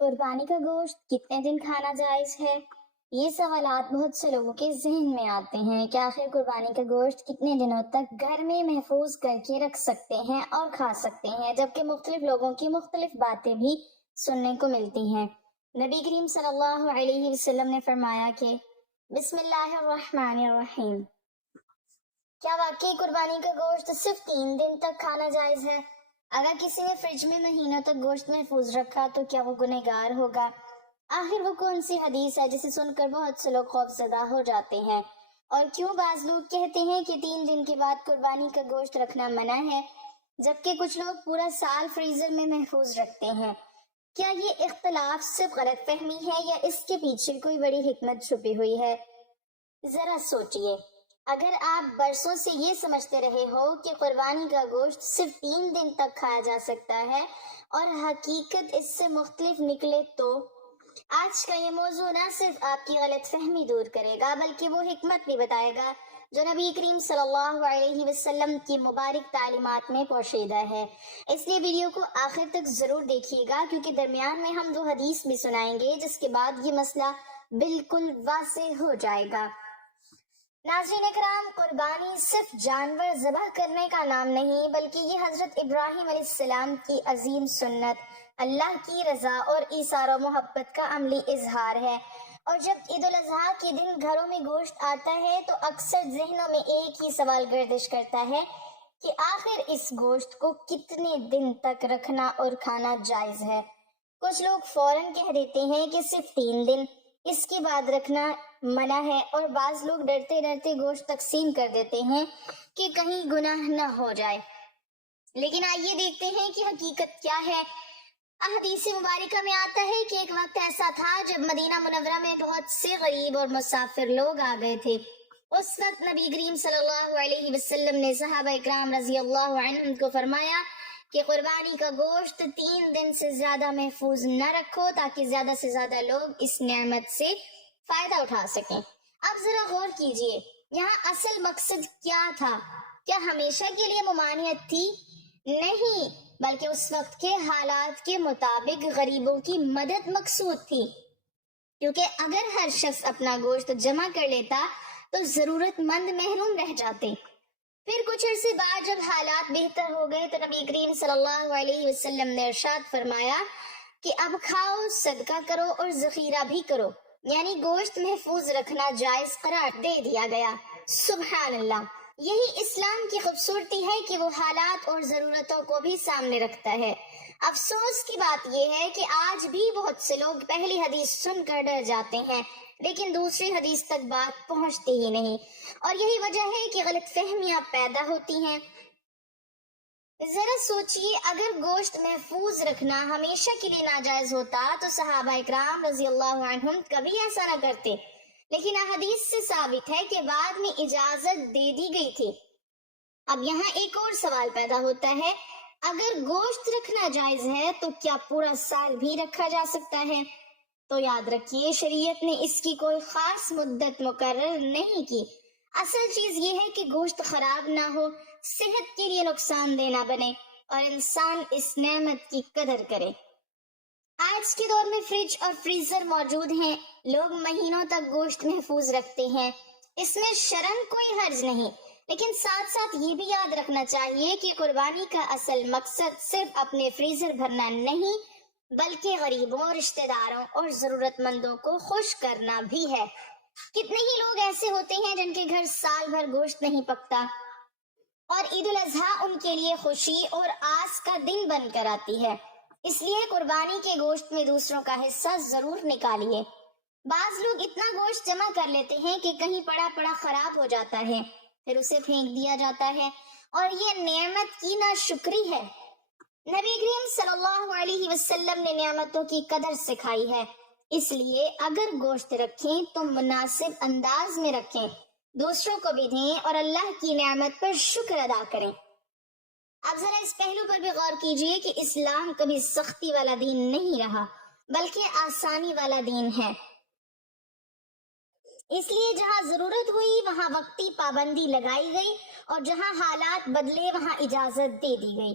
قربانی کا گوشت کتنے دن کھانا جائز ہے؟ یہ سوالات بہت سے لوگوں کے ذہن میں آتے ہیں کہ آخر قربانی کا گوشت کتنے دنوں تک گھر میں محفوظ کر کے رکھ سکتے ہیں اور کھا سکتے ہیں، جبکہ مختلف لوگوں کی مختلف باتیں بھی سننے کو ملتی ہیں۔ نبی کریم صلی اللہ علیہ وسلم نے فرمایا کہ بسم اللہ الرحمن الرحیم، کیا واقعی قربانی کا گوشت صرف 3 دن تک کھانا جائز ہے؟ اگر کسی نے فریج میں مہینوں تک گوشت محفوظ رکھا تو کیا وہ گنہگار ہوگا؟ آخر وہ کون سی حدیث ہے جسے سن کر بہت سے لوگ خوف زدہ ہو جاتے ہیں؟ اور کیوں بعض لوگ کہتے ہیں کہ 3 دن کے بعد قربانی کا گوشت رکھنا منع ہے، جبکہ کچھ لوگ پورا سال فریزر میں محفوظ رکھتے ہیں؟ کیا یہ اختلاف صرف غلط فہمی ہے یا اس کے پیچھے کوئی بڑی حکمت چھپی ہوئی ہے؟ ذرا سوچئے، اگر آپ برسوں سے یہ سمجھتے رہے ہو کہ قربانی کا گوشت صرف 3 دن تک کھایا جا سکتا ہے اور حقیقت اس سے مختلف نکلے، تو آج کا یہ موضوع نہ صرف آپ کی غلط فہمی دور کرے گا بلکہ وہ حکمت بھی بتائے گا جو نبی کریم صلی اللہ علیہ وسلم کی مبارک تعلیمات میں پوشیدہ ہے۔ اس لیے ویڈیو کو آخر تک ضرور دیکھیے گا، کیونکہ درمیان میں ہم 2 حدیث بھی سنائیں گے جس کے بعد یہ مسئلہ بالکل واضح ہو جائے گا۔ ناظرین اکرام، قربانی صرف جانور ذبح کرنے کا نام نہیں بلکہ یہ حضرت ابراہیم علیہ السلام کی عظیم سنت، اللہ کی رضا اور ایثار و محبت کا عملی اظہار ہے۔ اور جب عید الاضحیٰ کے دن گھروں میں گوشت آتا ہے تو اکثر ذہنوں میں ایک ہی سوال گردش کرتا ہے کہ آخر اس گوشت کو کتنے دن تک رکھنا اور کھانا جائز ہے۔ کچھ لوگ فوراً کہہ دیتے ہیں کہ صرف 3 دن، اس کے بعد رکھنا منع ہے، اور بعض لوگ ڈرتے ڈرتے گوشت تقسیم کر دیتے ہیں کہ کہیں گناہ نہ ہو جائے۔ لیکن آئیے دیکھتے ہیں کہ حقیقت کیا ہے۔ احادیث مبارکہ میں آتا ہے کہ ایک وقت ایسا تھا جب مدینہ منورہ میں بہت سے غریب اور مسافر لوگ آ گئے تھے۔ اس وقت نبی کریم صلی اللہ علیہ وسلم نے صحابہ اکرام رضی اللہ عنہم کو فرمایا کہ قربانی کا گوشت 3 دن سے زیادہ محفوظ نہ رکھو تاکہ زیادہ سے زیادہ لوگ اس نعمت سے فائدہ اٹھا سکیں۔ اب ذرا غور کیجئے، یہاں اصل مقصد کیا تھا؟ کیا ہمیشہ کے لیے ممانعت تھی؟ نہیں، بلکہ اس وقت کے حالات کے مطابق غریبوں کی مدد مقصود تھی، کیونکہ اگر ہر شخص اپنا گوشت جمع کر لیتا تو ضرورت مند محروم رہ جاتے۔ پھر کچھ عرصے بعد جب حالات بہتر ہو گئے تو نبی کریم صلی اللہ علیہ وسلم نے ارشاد فرمایا کہ اب کھاؤ، صدقہ کرو اور ذخیرہ بھی کرو، یعنی گوشت محفوظ رکھنا جائز قرار دے دیا گیا۔ سبحان اللہ! یہی اسلام کی خوبصورتی ہے کہ وہ حالات اور ضرورتوں کو بھی سامنے رکھتا ہے۔ افسوس کی بات یہ ہے کہ آج بھی بہت سے لوگ پہلی حدیث سن کر ڈر جاتے ہیں لیکن دوسری حدیث تک بات پہنچتی ہی نہیں، اور یہی وجہ ہے کہ غلط فہمیاں پیدا ہوتی ہیں۔ ذرا سوچئے، اگر گوشت محفوظ رکھنا ہمیشہ کے لیے ناجائز ہوتا تو صحابہ اکرام رضی اللہ عنہم کبھی ایسا نہ کرتے، لیکن احادیث سے ثابت ہے کہ بعد میں اجازت دے دی گئی تھی۔ اب یہاں ایک اور سوال پیدا ہوتا ہے، اگر گوشت رکھنا جائز ہے تو کیا پورا سال بھی رکھا جا سکتا ہے؟ تو یاد رکھیے، شریعت نے اس کی کوئی خاص مدت مقرر نہیں کی۔ اصل چیز یہ ہے کہ گوشت خراب نہ ہو، صحت کے لیے نقصان دہ نہ بنے اور انسان اس نعمت کی قدر کرے۔ آج کے دور میں فریج اور فریزر موجود ہیں، لوگ مہینوں تک گوشت محفوظ رکھتے ہیں، اس میں شرعاً کوئی حرج نہیں، لیکن ساتھ ساتھ یہ بھی یاد رکھنا چاہیے کہ قربانی کا اصل مقصد صرف اپنے فریزر بھرنا نہیں بلکہ غریبوں، رشتہ داروں اور ضرورت مندوں کو خوش کرنا بھی ہے۔ کتنے ہی لوگ ایسے ہوتے ہیں جن کے گھر سال بھر گوشت نہیں پکتا، اور عید الاضحیٰ ان کے لیے خوشی اور آس کا دن بن کر آتی ہے۔ اس لیے قربانی کے گوشت میں دوسروں کا حصہ ضرور نکالیے۔ بعض لوگ اتنا گوشت جمع کر لیتے ہیں کہ کہیں پڑا پڑا خراب ہو جاتا ہے، پھر اسے پھینک دیا جاتا ہے، اور یہ نعمت کی ناشکری ہے۔ نبی کریم صلی اللہ علیہ وسلم نے نعمتوں کی قدر سکھائی ہے، اس لیے اگر گوشت رکھیں تو مناسب انداز میں رکھیں، دوسروں کو بھی دیں اور اللہ کی نعمت پر شکر ادا کریں۔ اب ذرا اس پہلو پر بھی غور کیجئے کہ اسلام کبھی سختی والا دین نہیں رہا بلکہ آسانی والا دین ہے۔ اس لیے جہاں ضرورت ہوئی وہاں وقتی پابندی لگائی گئی، اور جہاں حالات بدلے وہاں اجازت دے دی گئی۔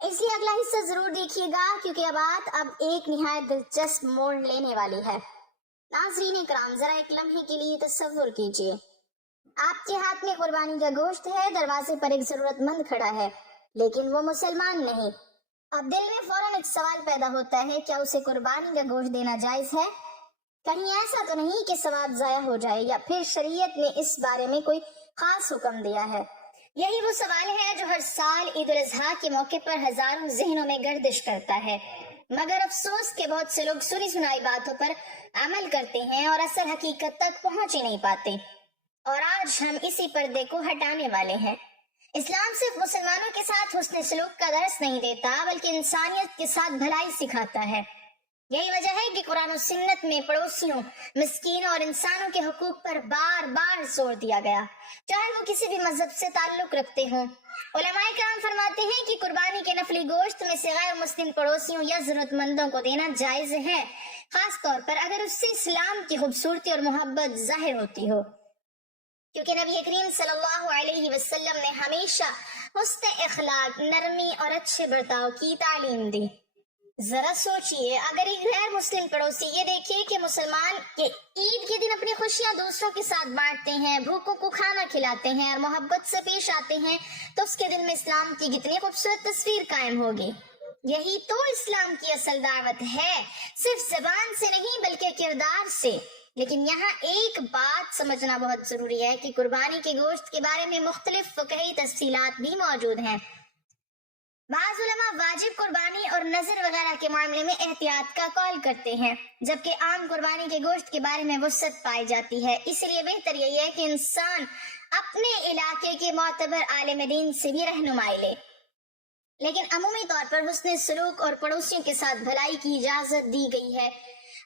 اس لیے اگلا حصہ ضرور دیکھیے گا کیونکہ بات اب ایک نہایت دلچسپ موڑ لینے والی ہے۔ ناظرین کرام، ذرا ایک لمحے کے لیے تصور کیجیے، آپ کے ہاتھ میں قربانی کا گوشت ہے، دروازے پر ایک ضرورت مند کھڑا ہے لیکن وہ مسلمان نہیں۔ اب دل میں فوراً ایک سوال پیدا ہوتا ہے، کیا اسے قربانی کا گوشت دینا جائز ہے؟ کہیں ایسا تو نہیں کہ ثواب ضائع ہو جائے، یا پھر شریعت نے اس بارے میں کوئی خاص حکم دیا ہے؟ یہی وہ سوال ہے جو ہر سال عید الاضحیٰ کے موقع پر ہزاروں ذہنوں میں گردش کرتا ہے، مگر افسوس کہ بہت سے لوگ سنی سنائی باتوں پر عمل کرتے ہیں اور اصل حقیقت تک پہنچ ہی نہیں پاتے، اور آج ہم اسی پردے کو ہٹانے والے ہیں۔ اسلام صرف مسلمانوں کے ساتھ حسن سلوک کا درس نہیں دیتا بلکہ انسانیت کے ساتھ بھلائی سکھاتا ہے۔ یہی وجہ ہے کہ قرآن و سنت میں پڑوسیوں، مسکینوں اور انسانوں کے حقوق پر بار بار زور دیا گیا، چاہے وہ کسی بھی مذہب سے تعلق رکھتے ہوں۔ علماء کرام فرماتے ہیں کہ قربانی کے نفلی گوشت میں سے غیر مسلم پڑوسیوں یا ضرورت مندوں کو دینا جائز ہے، خاص طور پر اگر اس سے اسلام کی خوبصورتی اور محبت ظاہر ہوتی ہو، کیونکہ نبی کریم صلی اللہ علیہ وسلم نے ہمیشہ حسن اخلاق، نرمی اور اچھے برتاؤ کی تعلیم دی۔ ذرا سوچئے، اگر ایک غیر مسلم پڑوسی یہ دیکھے کہ مسلمان کے عید کے دن اپنی خوشیاں دوسروں کے ساتھ بانٹتے ہیں، بھوکوں کو کھانا کھلاتے ہیں اور محبت سے پیش آتے ہیں، تو اس کے دل میں اسلام کی کتنی خوبصورت تصویر قائم ہوگی۔ یہی تو اسلام کی اصل دعوت ہے، صرف زبان سے نہیں بلکہ کردار سے۔ لیکن یہاں ایک بات سمجھنا بہت ضروری ہے کہ قربانی کے گوشت کے بارے میں مختلف فقہی تفصیلات بھی موجود ہیں۔ بعض علماء واجب قربانی اور نذر وغیرہ کے معاملے میں احتیاط کا قول کرتے ہیں، جبکہ عام قربانی کے گوشت کے بارے میں وسعت پائی جاتی ہے۔ اس لیے بہتر یہی ہے کہ انسان اپنے علاقے کے معتبر عالم دین سے بھی رہنمائی لے، لیکن عمومی طور پر حسن سلوک اور پڑوسیوں کے ساتھ بھلائی کی اجازت دی گئی ہے۔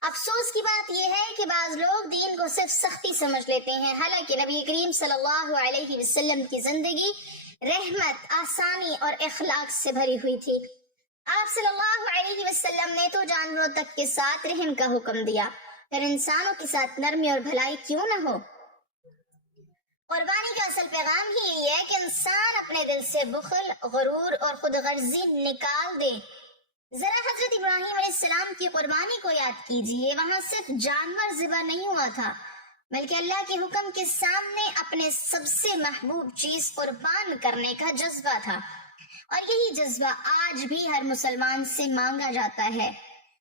افسوس کی بات یہ ہے کہ بعض لوگ دین کو صرف سختی سمجھ لیتے ہیں، حالانکہ نبی کریم صلی اللہ علیہ وسلم کی زندگی رحمت، آسانی اور اخلاق سے بھری ہوئی تھی۔ آپ صلی اللہ علیہ وسلم نے تو جانوروں تک کے ساتھ رحم کا حکم دیا، پھر انسانوں کے ساتھ نرمی اور بھلائی کیوں نہ ہو؟ قربانی کا اصل پیغام ہی یہی ہے کہ انسان اپنے دل سے بخل، غرور اور خود غرضی نکال دے۔ ذرا حضرت ابراہیم علیہ السلام کی قربانی کو یاد کیجئے، وہاں صرف جانور ذبح نہیں ہوا تھا بلکہ اللہ کے حکم کے سامنے اپنے سب سے محبوب چیز قربان کرنے کا جذبہ تھا، اور یہی جذبہ آج بھی ہر مسلمان سے مانگا جاتا ہے۔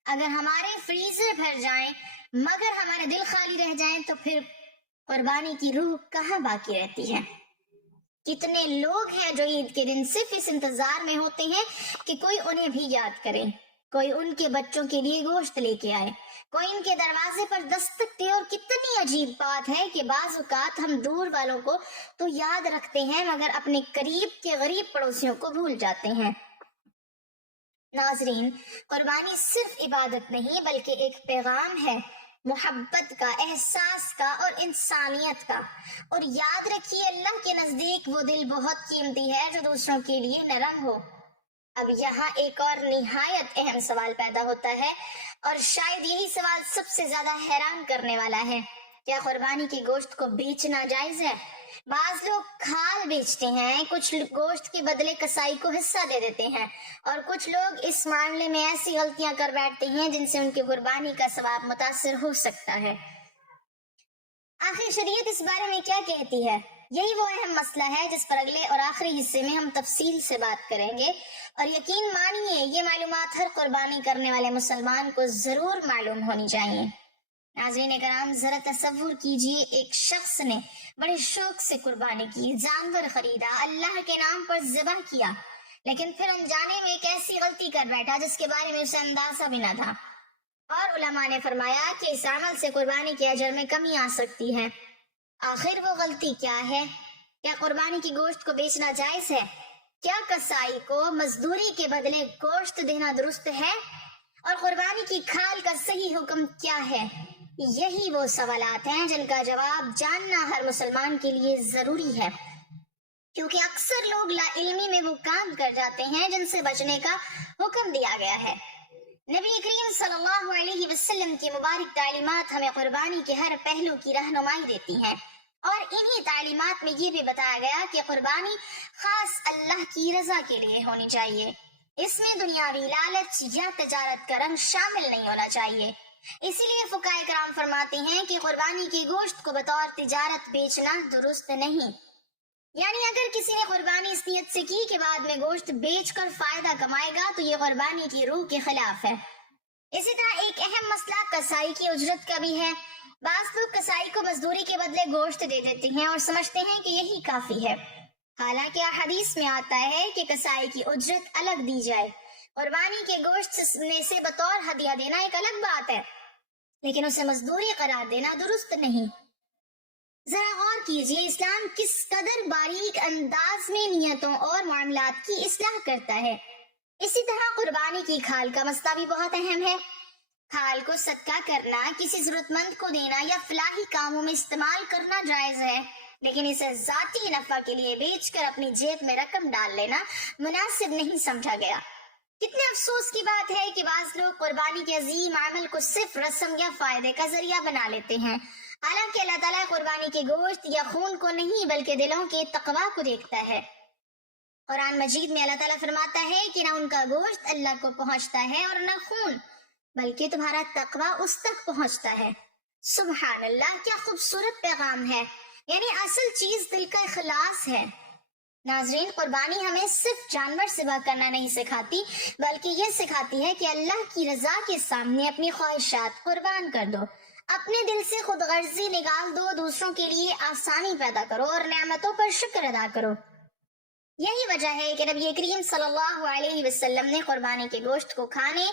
اگر ہمارے فریزر بھر جائیں مگر ہمارے دل خالی رہ جائیں تو پھر قربانی کی روح کہاں باقی رہتی ہے؟ کتنے لوگ ہیں جو عید کے دن صرف اس انتظار میں ہوتے ہیں کہ کوئی انہیں بھی یاد کرے، کوئی ان کے بچوں کے لیے گوشت لے کے آئے، کوئی ان کے دروازے پر دستک دے۔ اور کتنی عجیب بات ہے کہ بعض اوقات ہم دور والوں کو تو یاد رکھتے ہیں مگر اپنے قریب کے غریب پڑوسیوں کو بھول جاتے ہیں۔ ناظرین، قربانی صرف عبادت نہیں بلکہ ایک پیغام ہے، محبت کا، احساس کا اور انسانیت کا۔ اور یاد رکھیے، اللہ کے نزدیک وہ دل بہت قیمتی ہے جو دوسروں کے لیے نرم ہو۔ اب یہاں ایک اور نہایت اہم سوال پیدا ہوتا ہے، اور شاید یہی سوال سب سے زیادہ حیران کرنے والا ہے، کیا قربانی کے گوشت کو بیچنا جائز ہے؟ بعض لوگ کھال بیچتے ہیں، کچھ گوشت کے بدلے کسائی کو حصہ دے دیتے ہیں، اور کچھ لوگ اس معاملے میں ایسی غلطیاں کر بیٹھتے ہیں جن سے ان کی قربانی کا ثواب متاثر ہو سکتا ہے۔ آخر شریعت اس بارے میں کیا کہتی ہے؟ یہی وہ اہم مسئلہ ہے جس پر اگلے اور آخری حصے میں ہم تفصیل سے بات کریں گے، اور یقین مانیے یہ معلومات ہر قربانی کرنے والے مسلمان کو ضرور معلوم ہونی چاہیے۔ ناظرین کرام، ذرا تصور کیجئے، ایک شخص نے بڑے شوق سے قربانی کی، جانور خریدا، اللہ کے نام پر ذبح کیا، لیکن پھر انجانے میں ایک ایسی غلطی کر بیٹھا جس کے بارے میں اسے اندازہ بھی نہ تھا، اور علماء نے فرمایا کہ اس عمل سے قربانی کے اجر میں کمی آ سکتی ہے۔ آخر وہ غلطی کیا ہے؟ کیا قربانی کی گوشت کو بیچنا جائز ہے؟ کیا کسائی کو مزدوری کے بدلے گوشت دینا درست ہے؟ اور قربانی کی کھال کا صحیح حکم کیا ہے؟ یہی وہ سوالات ہیں جن کا جواب جاننا ہر مسلمان کے لیے ضروری ہے، کیونکہ اکثر لوگ لا علمی میں وہ کام کر جاتے ہیں جن سے بچنے کا حکم دیا گیا ہے۔ نبی کریم صلی اللہ علیہ وسلم کی مبارک تعلیمات ہمیں قربانی کے ہر پہلو کی رہنمائی دیتی ہیں، اور انہی تعلیمات میں یہ بھی بتایا گیا کہ قربانی خاص اللہ کی رضا کے لیے ہونی چاہیے۔ اس میں دنیاوی لالچ یا تجارت کا رنگ شامل نہیں ہونا چاہیے۔ اسی لیے فقہائے کرام فرماتے ہیں کہ قربانی کے گوشت کو بطور تجارت بیچنا درست نہیں۔ یعنی اگر کسی نے قربانی اس نیت سے کی کہ بعد میں گوشت بیچ کر فائدہ کمائے گا تو یہ قربانی کی روح کے خلاف ہے۔ اسی طرح ایک اہم مسئلہ کسائی کی اجرت کا بھی ہے۔ بعض لوگ کسائی کو مزدوری کے بدلے گوشت دے دیتے ہیں اور سمجھتے ہیں کہ یہی کافی ہے، حالانکہ حدیث میں آتا ہے کہ کسائی کی اجرت الگ دی جائے۔ قربانی کے گوشت میں سے بطور ہدیہ دینا ایک الگ بات ہے، لیکن اسے مزدوری قرار دینا درست نہیں۔ ذرا غور کیجئے اسلام کس قدر باریک انداز میں نیتوں اور معاملات کی اصلاح کرتا ہے۔ اسی طرح قربانی کی کھال کا مسئلہ بھی بہت اہم ہے۔ کھال کو صدقہ کرنا، کسی ضرورت مند کو دینا یا فلاحی کاموں میں استعمال کرنا جائز ہے، لیکن اسے ذاتی نفع کے لیے بیچ کر اپنی جیب میں رقم ڈال لینا مناسب نہیں سمجھا گیا۔ کتنے افسوس کی بات ہے کہ بعض لوگ قربانی کے عظیم عمل کو صرف رسم یا فائدے کا ذریعہ بنا لیتے ہیں، حالانکہ اللہ تعالیٰ قربانی کے گوشت یا خون کو نہیں بلکہ دلوں کے تقویٰ کو دیکھتا ہے۔ قرآن مجید میں اللہ تعالیٰ فرماتا ہے کہ نہ ان کا گوشت اللہ کو پہنچتا ہے اور نہ خون، بلکہ تمہارا تقویٰ اس تک پہنچتا ہے۔ سبحان اللہ، کیا خوبصورت پیغام ہے! یعنی اصل چیز دل کا اخلاص ہے۔ ناظرین، قربانی ہمیں صرف جانور ذبح کرنا نہیں سکھاتی، بلکہ یہ سکھاتی ہے کہ اللہ کی رضا کے سامنے اپنی خواہشات قربان کر دو، اپنے دل سے خود غرضی نکال دو، دوسروں کے لیے آسانی پیدا کرو اور نعمتوں پر شکر ادا کرو۔ یہی وجہ ہے کہ نبی کریم صلی اللہ علیہ وسلم نے قربانی کے گوشت کو کھانے،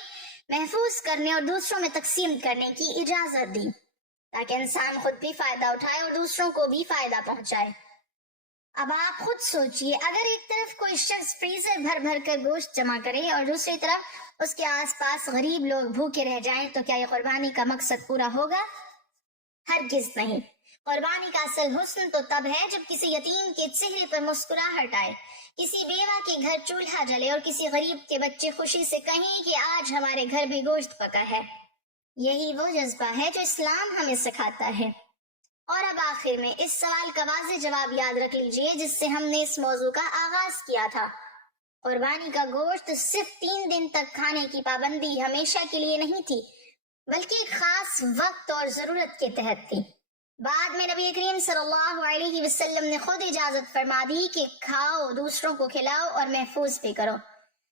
محفوظ کرنے اور دوسروں میں تقسیم کرنے کی اجازت دی، تاکہ انسان خود بھی فائدہ اٹھائے اور دوسروں کو بھی فائدہ پہنچائے۔ اب آپ خود سوچئے، اگر ایک طرف کوئی شخص فریزر بھر بھر کر گوشت جمع کرے اور دوسری طرف اس کے آس پاس غریب لوگ بھوکے رہ جائیں تو کیا یہ قربانی کا مقصد پورا ہوگا؟ ہرگز نہیں۔ قربانی کا اصل حسن تو تب ہے جب کسی یتیم کے چہرے پر مسکراہٹ آئے، کسی بیوہ کے گھر چولہا جلے اور کسی غریب کے بچے خوشی سے کہیں کہ آج ہمارے گھر بھی گوشت پکا ہے۔ یہی وہ جذبہ ہے جو اسلام ہمیں سکھاتا ہے۔ اور اب آخر میں اس سوال کا واضح جواب یاد رکھ لیجئے جس سے ہم نے اس موضوع کا آغاز کیا تھا۔ قربانی کا گوشت صرف 3 دن تک کھانے کی پابندی ہمیشہ کے لیے نہیں تھی، بلکہ ایک خاص وقت اور ضرورت کے تحت تھی۔ بعد میں نبی کریم صلی اللہ علیہ وسلم نے خود اجازت فرما دی کہ کھاؤ، دوسروں کو کھلاؤ اور محفوظ بھی کرو۔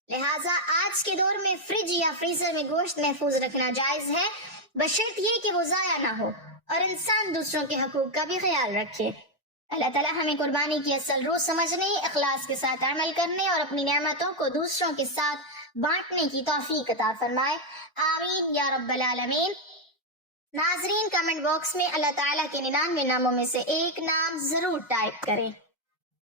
لہٰذا آج کے دور میں فریج یا فریزر میں گوشت محفوظ رکھنا جائز ہے، بشرط یہ کہ وہ ضائع نہ ہو اور انسان دوسروں کے حقوق کا بھی خیال رکھے۔ اللہ تعالیٰ ہمیں قربانی کی اصل روح سمجھنے، اخلاص کے ساتھ عمل کرنے اور اپنی نعمتوں کو دوسروں کے ساتھ بانٹنے کی توفیق عطا فرمائے، آمین یا رب العالمین۔ ناظرین، کمنٹ باکس میں اللہ تعالیٰ کے 99 ناموں میں سے ایک نام ضرور ٹائپ کریں۔